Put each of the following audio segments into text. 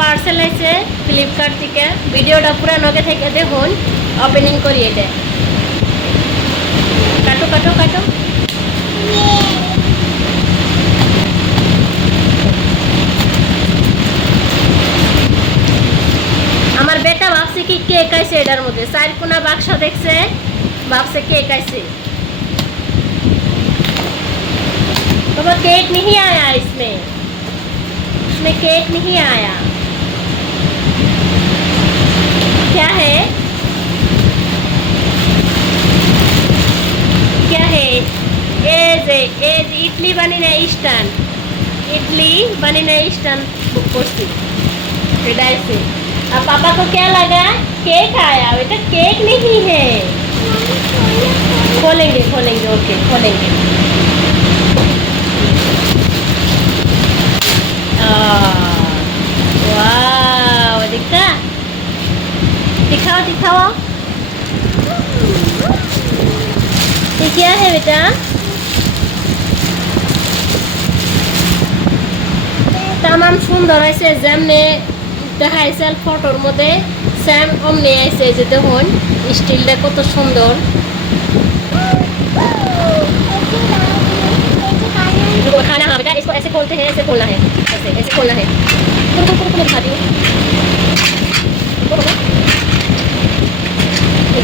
Parcel আইছে Flipkart থেকে। ভিডিওটা পুরা নগে থেকে দেখুন, ওপেনিং করি এটা। কাটো কাটো কাটো। আমার বেটা ভাবছে কি কেক আইছে এটার মধ্যে, চার কোনা বাক্স দেখছে, ভাবছে केक ऐसे। बाबा केक नहीं आया इसमें, इसमें केक नहीं आया। क्या है, क्या है? एज इडली बनी ना ईस्टर्न, इडली बनी ना ईस्टर्न कुर्सी से। अब पापा को क्या लगा केक आया, बेटा केक नहीं है। खोलेंगे खोलेंगे, ओके खोलेंगे। वाह, दिखा, दिखाओ दिखाओ, ये क्या है बेटा? तमाम सुंदर ऐसे जेमने দেখাইছে ফটোর মধ্যে সেম অমনি আইছে, যে দেখুন স্টিলটা কত সুন্দর। खाना हाँ बेटा, इसको ऐसे खोलते हैं, ऐसे खोलना है, ऐसे ऐसे खोलना है। खोलो दिखाती हूँ,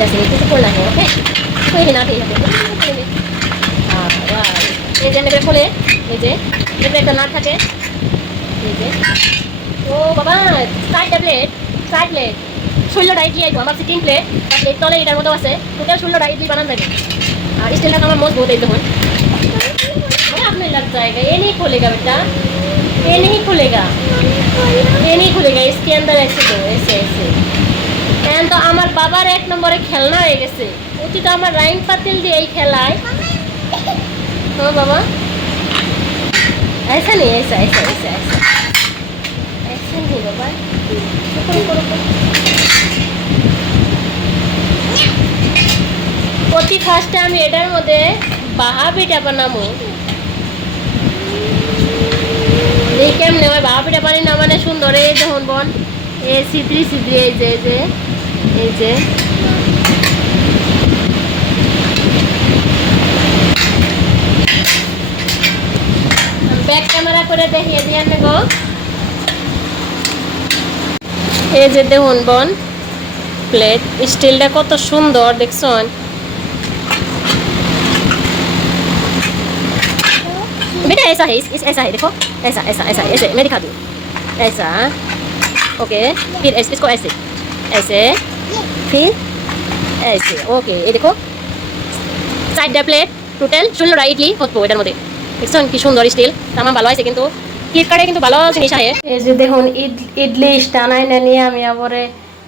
ऐसे खोलना है, ओके। कोई हिना नहीं है। हाँ वाह, ये যে মেরে खोले, এই যে এটা একটা নাট থাকে, এই যে ও বাবা, সাইড প্লেট, সাইড প্লেট 16টা ইডলি আইবো আমার 16 প্লেট, এই তলে এটার মধ্যে আছে টোটাল 16টা ইডলি বানান যাবে। আর স্টিলটা আমার মজবুত এই দেখুন, आपने लग जाएगा। ये नहीं खोलेगा बेटा, ये नहीं खुलेगा, ये नहीं खुलेगा। इसके अंदर ऐसे दो, ऐसे ऐसे। এখন তো আমার বাবার এক নম্বরে খেলনা হয়ে গেছে, উচিত তো আমার রাইন পাতিল দিয়ে এই খেলায়। ও বাবা, ऐसा नहीं, ऐसा ऐसा ऐसा ऐसा ऐसा नहीं बाबा, প্রতি ফার্স্টে আমি এটার মধ্যে বাহা পিঠা বানাবো। এই কেমনে হয় বাহা পিঠা বানি না, মানে সুন্দর। এই দেখুন বোন, এই সিদ্রি সিদ্রি, এই যে এই যে ব্যাক ক্যামেরা করে দেখিয়ে দিই আমি গো। এই যে দেখুন বোন, প্লেট স্টিলটা কত সুন্দর দেখছেন। बेटा ऐसा है, ऐसा है देखो, ऐसा ऐसा ऐसा ऐसे मैं दिखा दूँ, ऐसा ओके। फिर इसको ऐसे ऐसे, फिर ऐसे ओके। ये देखो সাইড প্লেট টোটাল 16টা ইডলি হতো এটার মধ্যে। দেখছেন কি সুন্দর স্টিল, আমার ভালো আছে কিন্তু ফ্লিপকার্টে কিন্তু ভালো জিনিস আছে। এই যে দেখুন ইডলি স্টানাই না নিয়ে আমি আবারে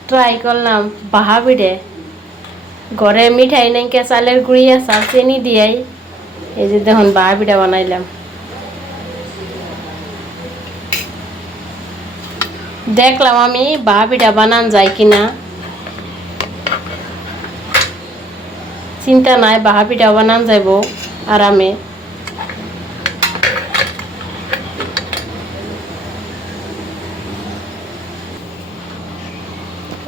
ট্রাই করলাম বাহা পিঠে। ঘরে মিঠাই নাই, চালের গুঁড়ি আছে, চিনি দিয়াই এই যে দেখুন বাহা পিঠা বানাইলাম। দেখলাম আমি বাহা পিঠা বানান যায় কিনা, চিন্তা নাই, বাহা পিঠা বানান যাইব আরামে।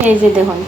এই যে দেখুন